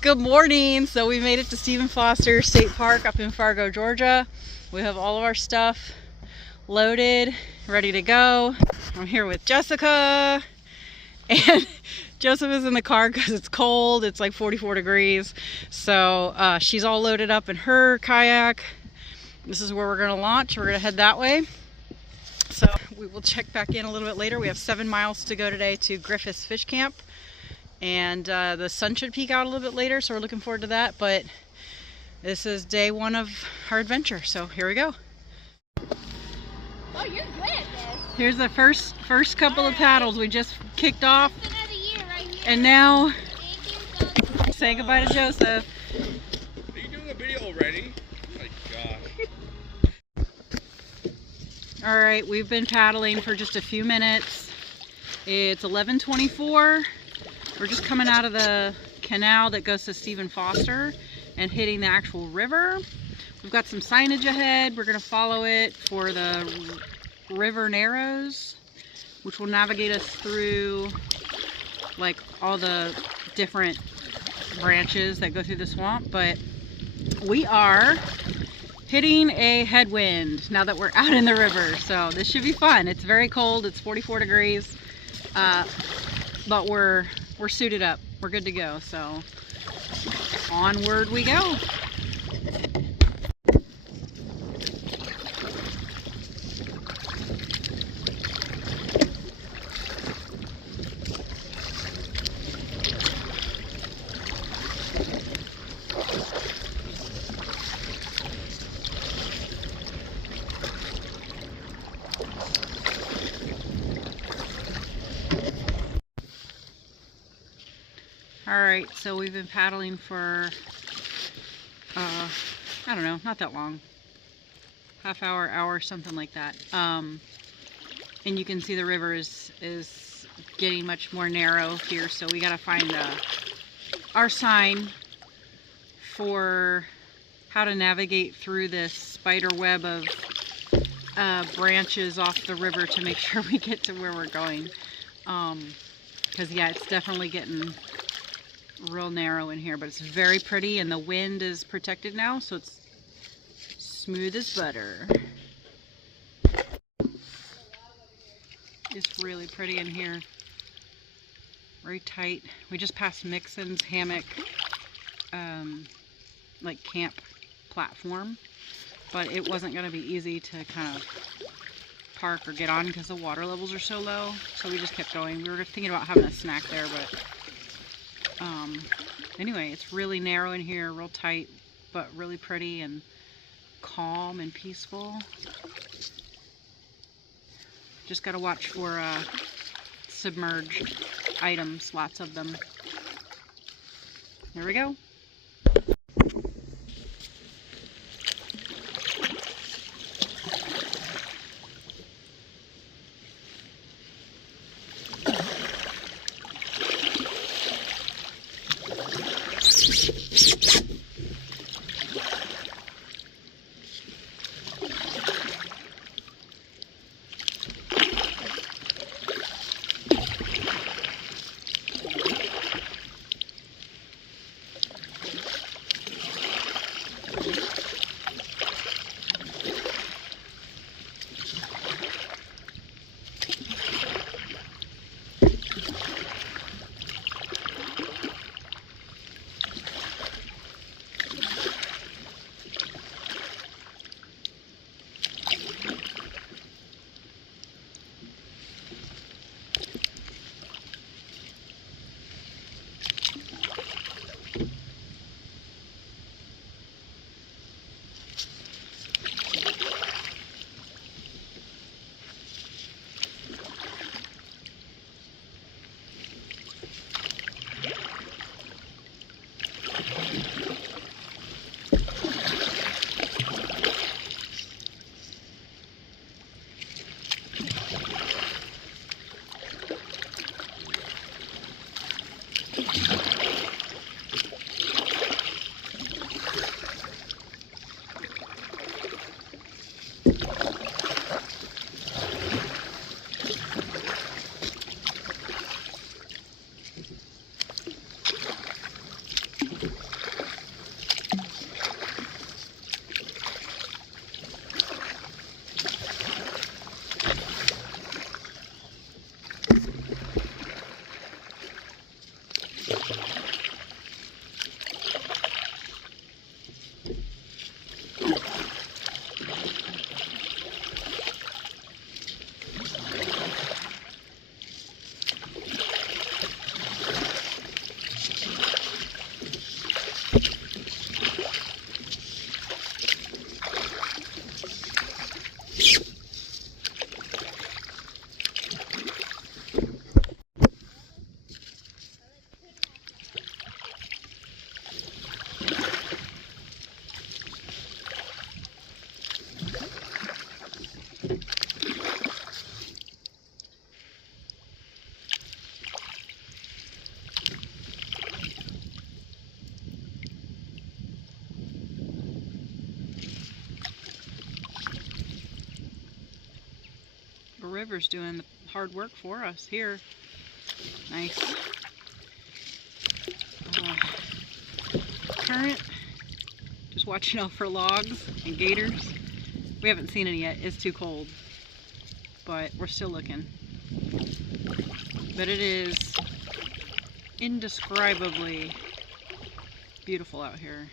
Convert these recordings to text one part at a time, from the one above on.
Good morning. So we made it to Stephen Foster State Park up in Fargo, Georgia. We have all of our stuff loaded, ready to go. I'm here with Jessica, and Joseph is in the car because it's cold. It's like 44 degrees. So she's all loaded up in her kayak. This is where we're going to launch. We're going to head that way. So we will check back in a little bit later. We have 7 miles to go today to Griffis Fish Camp. And the sun should peek out a little bit later, so we're looking forward to that. But this is day 1 of our adventure, so here we go. Oh, you're good at this. Here's the first couple of paddles. We just kicked off, Right, and now say goodbye to Joseph. Are you doing a video already? Oh my gosh. All right, we've been paddling for just a few minutes. It's 11:24. We're just coming out of the canal that goes to Stephen Foster and hitting the actual river. We've got some signage ahead. We're going to follow it for the river narrows, which will navigate us through like all the different branches that go through the swamp. But we are hitting a headwind now that we're out in the river, so this should be fun. It's very cold. It's 44 degrees, but we're suited up. We're good to go. So onward we go. Alright, so we've been paddling for, I don't know, not that long. Half hour, something like that. And you can see the river is getting much more narrow here, so we gotta find our sign for how to navigate through this spider web of branches off the river to make sure we get to where we're going. Because yeah, it's definitely getting real narrow in here, but it's very pretty, and the wind is protected now, so it's smooth as butter. It's really pretty in here. Very tight. We just passed Mixon's hammock, like camp platform, but it wasn't going to be easy to kind of park or get on because the water levels are so low, so we just kept going. We were thinking about having a snack there, but anyway, it's really narrow in here, real tight, but really pretty and calm and peaceful. Just got to watch for submerged items, lots of them. There we go. The river's doing the hard work for us here. Nice. Current. Just watching out for logs and gators. We haven't seen any yet. It's too cold. But we're still looking. But it is indescribably beautiful out here.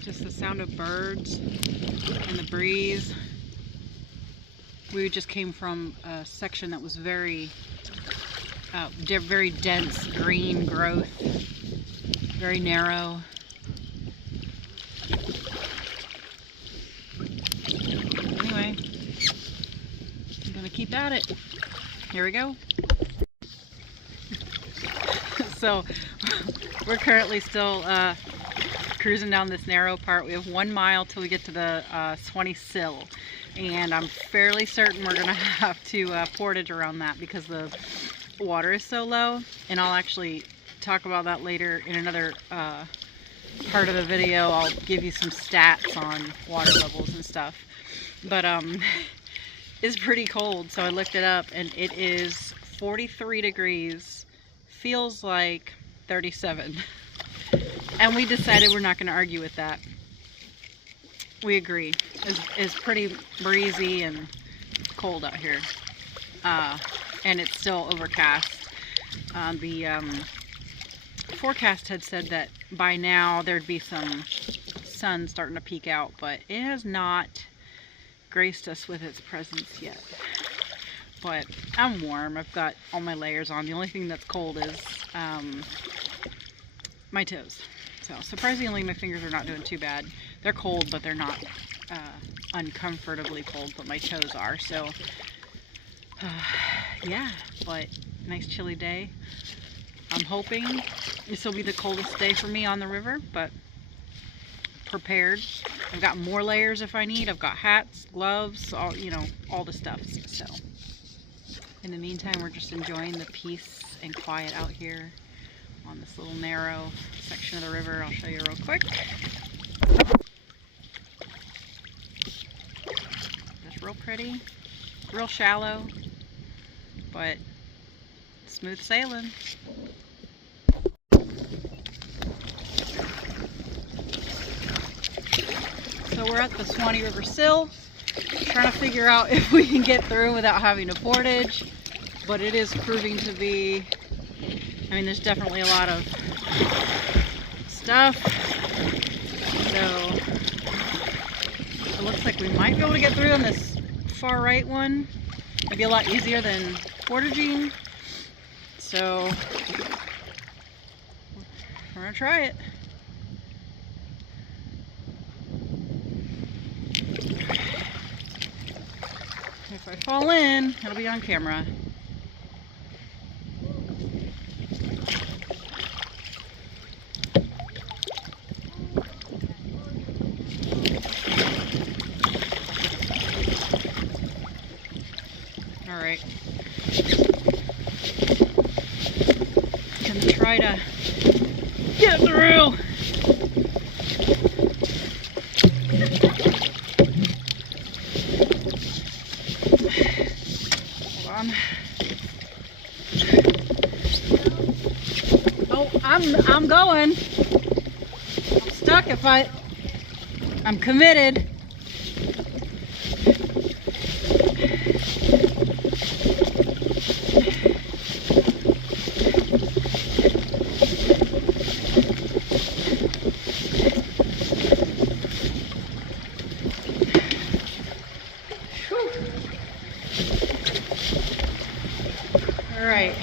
Just the sound of birds and the breeze. We just came from a section that was very dense green growth, very narrow. Anyway, I'm gonna keep at it. Here we go. So we're currently still cruising down this narrow part. We have 1 mile till we get to the Suwannee Sill, and I'm fairly certain we're gonna have to portage around that because the water is so low, and I'll actually talk about that later in another part of the video. I'll give you some stats on water levels and stuff, but it's pretty cold, so I looked it up and it is 43 degrees, feels like 37. And we decided we're not going to argue with that. We agree. It's pretty breezy and cold out here. And it's still overcast. The forecast had said that by now there'd be some sun starting to peek out, but it has not graced us with its presence yet. But I'm warm. I've got all my layers on. The only thing that's cold is my toes. So surprisingly, my fingers are not doing too bad. They're cold, but they're not uncomfortably cold, but my toes are. So yeah, but nice chilly day. I'm hoping this will be the coldest day for me on the river, but prepared. I've got more layers if I need. I've got hats, gloves, all, you know, all the stuff. So in the meantime, we're just enjoying the peace and quiet out here on this little narrow section of the river. I'll show you real quick. It's real pretty, real shallow, but smooth sailing. So we're at the Suwannee River Sill, trying to figure out if we can get through without having to portage, but it is proving to be, I mean, there's definitely a lot of stuff, so it looks like we might be able to get through on this far right one. It'd be a lot easier than portaging, so we're gonna try it. If I fall in, it'll be on camera. Alright. Gonna try to get through. I'm going. I'm stuck if I'm committed. All right,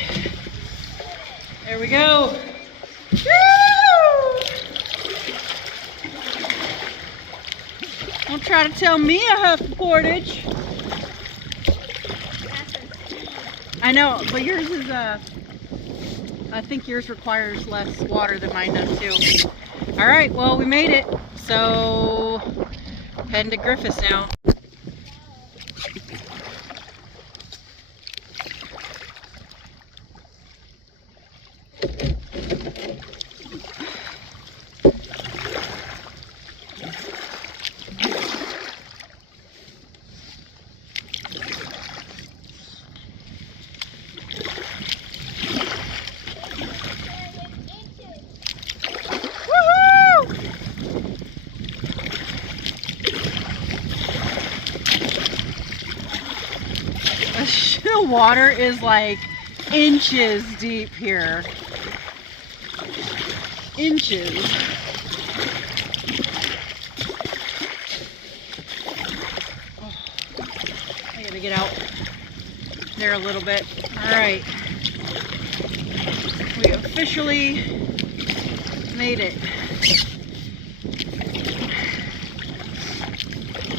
there we go. Woo! Don't try to tell me I have the portage. I know, but yours is I think yours requires less water than mine does too. All right, well, we made it. So heading to Griffis now. The water is like inches deep here. Inches. Oh, I gotta get out there a little bit. All right. We officially made it.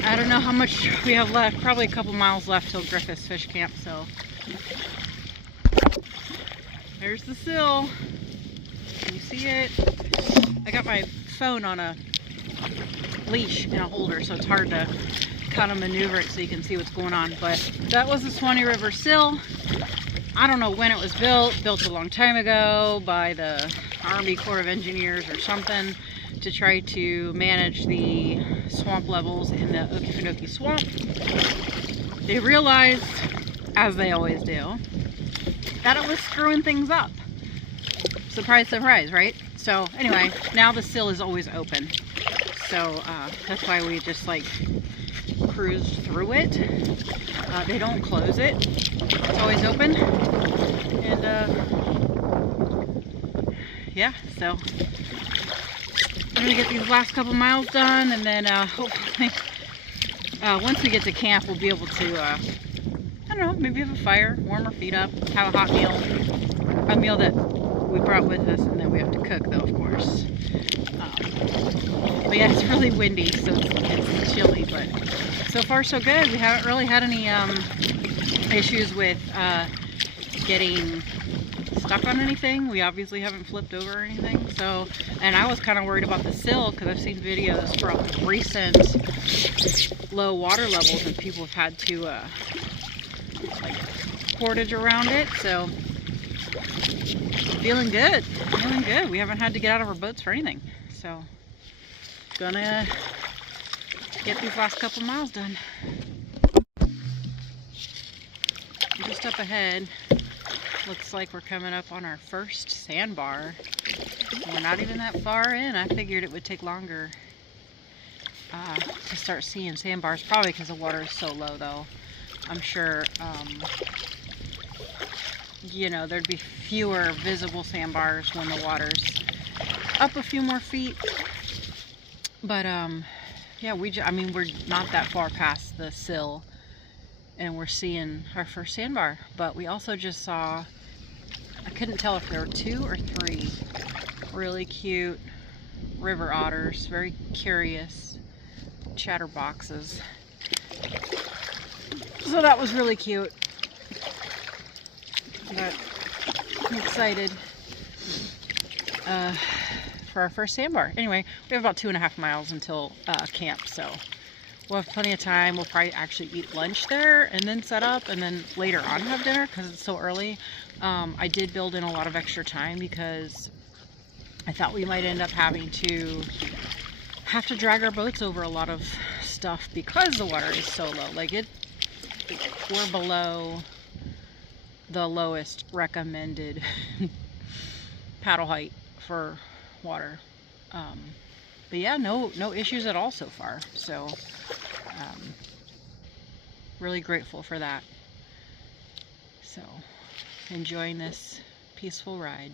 I don't know how much we have left, probably a couple miles left till Griffis Fish Camp, so. There's the sill. Can you see it? I got my phone on a leash in a holder, so it's hard to kind of maneuver it so you can see what's going on. But that was the Suwannee River sill. I don't know when it was built a long time ago by the Army Corps of Engineers or something, to try to manage the swamp levels in the Okefenokee Swamp. They realized, as they always do, that it was screwing things up. Surprise, surprise, right? So anyway, now the sill is always open. So that's why we just like cruised through it. They don't close it. It's always open. And yeah, so I'm gonna get these last couple miles done, and then hopefully once we get to camp we'll be able to I don't know, maybe have a fire, warm our feet up, have a hot meal, a meal that we brought with us and then we have to cook though, of course. But yeah, it's really windy, so it's chilly, but so far so good. We haven't really had any issues with getting stuck on anything. We obviously haven't flipped over or anything. So, and I was kind of worried about the sill because I've seen videos from recent low water levels and people have had to like portage around it. So feeling good, feeling good. We haven't had to get out of our boats for anything. So gonna get these last couple miles done. Just up ahead, looks like we're coming up on our first sandbar. We're not even that far in. I figured it would take longer to start seeing sandbars, probably because the water is so low though. I'm sure, you know, there'd be fewer visible sandbars when the water's up a few more feet. But yeah, I mean, we're not that far past the sill and we're seeing our first sandbar. But we also just saw, I couldn't tell if there were 2 or 3 really cute river otters, very curious chatterboxes. So that was really cute. But I'm excited for our first sandbar. Anyway, we have about 2.5 miles until camp, so we'll have plenty of time. We'll probably actually eat lunch there and then set up and then later on have dinner because it's so early. I did build in a lot of extra time because I thought we might end up having to drag our boats over a lot of stuff because the water is so low. Like we're below the lowest recommended paddle height for water. But yeah, no issues at all so far. So really grateful for that. So enjoying this peaceful ride.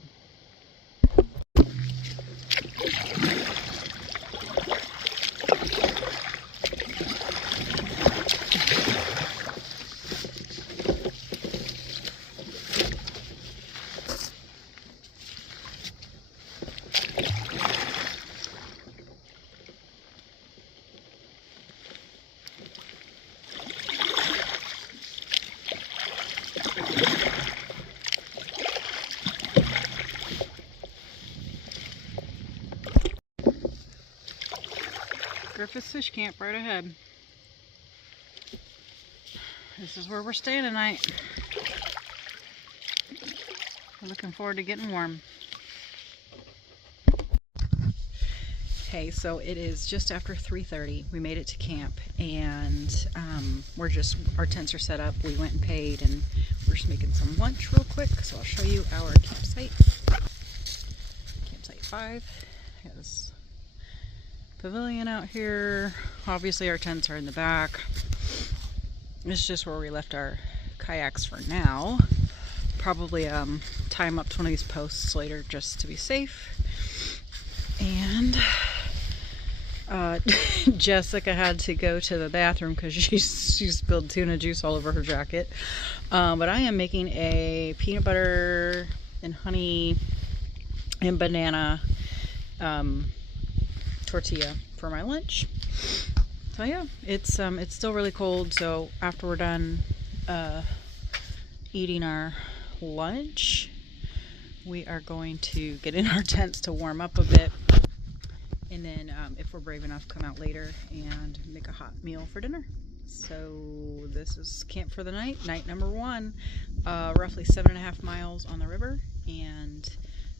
Griffis Fish Camp right ahead. This is where we're staying tonight. We're looking forward to getting warm. Okay, so it is just after 3:30. We made it to camp, and our tents are set up. We went and paid, and we're just making some lunch real quick. So I'll show you our campsite. Campsite 5 has pavilion out here. Obviously our tents are in the back. This is just where we left our kayaks for now. Probably time up to one of these posts later just to be safe. And Jessica had to go to the bathroom because she spilled tuna juice all over her jacket. But I am making a peanut butter and honey and banana tortilla for my lunch. So yeah, it's still really cold, so after we're done eating our lunch, we are going to get in our tents to warm up a bit, and then if we're brave enough, come out later and make a hot meal for dinner. So this is camp for the night number 1, roughly 7.5 miles on the river, and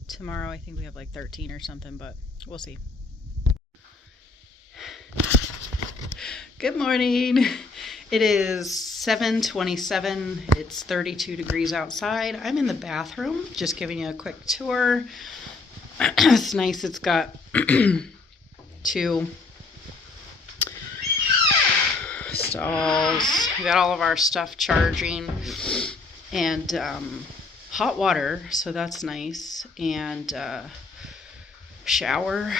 tomorrow I think we have like 13 or something, but we'll see. Good morning. It is 7:27. It's 32 degrees outside. I'm in the bathroom, just giving you a quick tour. It's nice. It's got 2 stalls. We got all of our stuff charging, and hot water, so that's nice, and shower.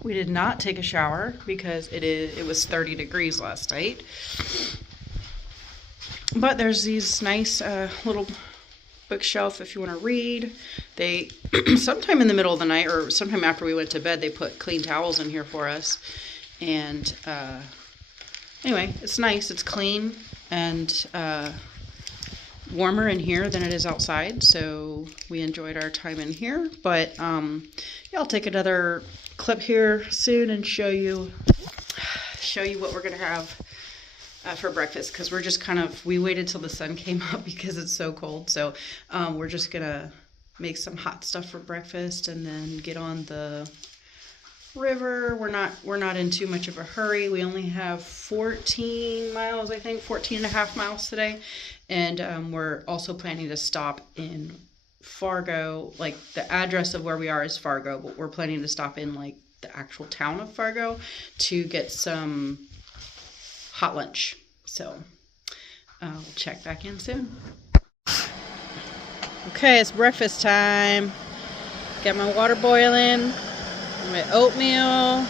We did not take a shower because it was 30 degrees last night. But there's these nice little bookshelf if you want to read. They sometime in the middle of the night or sometime after we went to bed, they put clean towels in here for us. And anyway, it's nice. It's clean and warmer in here than it is outside. So we enjoyed our time in here. But yeah, I'll take another clip here soon and show you what we're gonna have for breakfast, because we're just we waited till the sun came up because it's so cold. So we're just gonna make some hot stuff for breakfast and then get on the river. We're not in too much of a hurry. We only have 14 miles, I think 14.5 miles today, and we're also planning to stop in Fargo. Like, the address of where we are is Fargo, but we're planning to stop in like the actual town of Fargo to get some hot lunch. So we'll check back in soon. Okay, it's breakfast time. Got my water boiling, my oatmeal,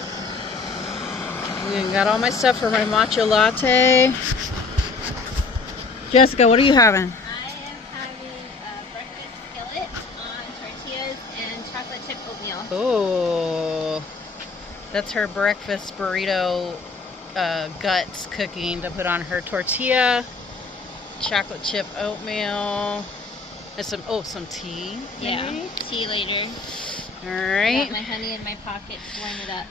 and got all my stuff for my matcha latte. Jessica, what are you having? Oh, that's her breakfast burrito guts cooking to put on her tortilla, chocolate chip oatmeal, and some tea. Yeah, maybe? tea later. All right. Got my honey in my pocket to warm it up.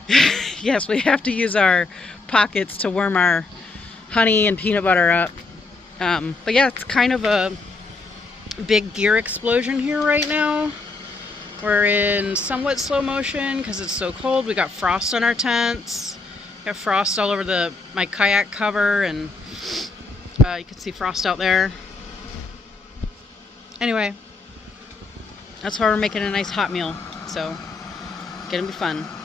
Yes, we have to use our pockets to warm our honey and peanut butter up. But yeah, it's kind of a big gear explosion here right now. We're in somewhat slow motion because it's so cold. We got frost on our tents. Got frost all over my kayak cover, and you can see frost out there. Anyway, that's why we're making a nice hot meal. So, gonna be fun.